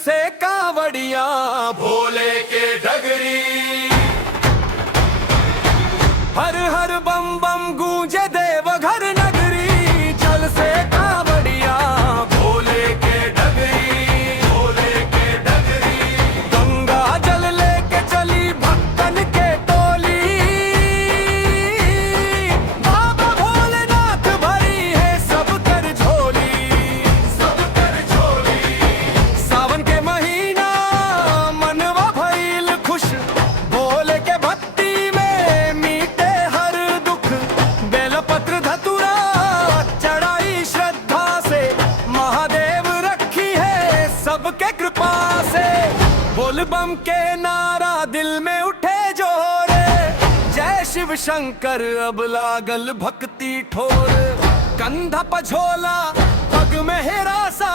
से कांवड़िया भोले के डगरी। हर हर बम बम गूंजे देवघर नगरी, चल से कांवड़िया भोले के डगरी, भोले के डगरी। गंगा जल लेके चली भक्तन के टोली, बाबा भोलेनाथ भरी है सब कर झोली, सब कर झोली। सावन के महीना मनवा भइल खुश, भोले के भक्ति में मीटे हर दुख। बेलपत्र धतुरा चढ़ाई श्रद्धा से, महादेव रखी है सबके कृपा से। बोल बम के नारा दिल में उठे जोरे, जय शिव शंकर अब लागल भक्ति ठोर। कंधा पझोला पग में हिरासा,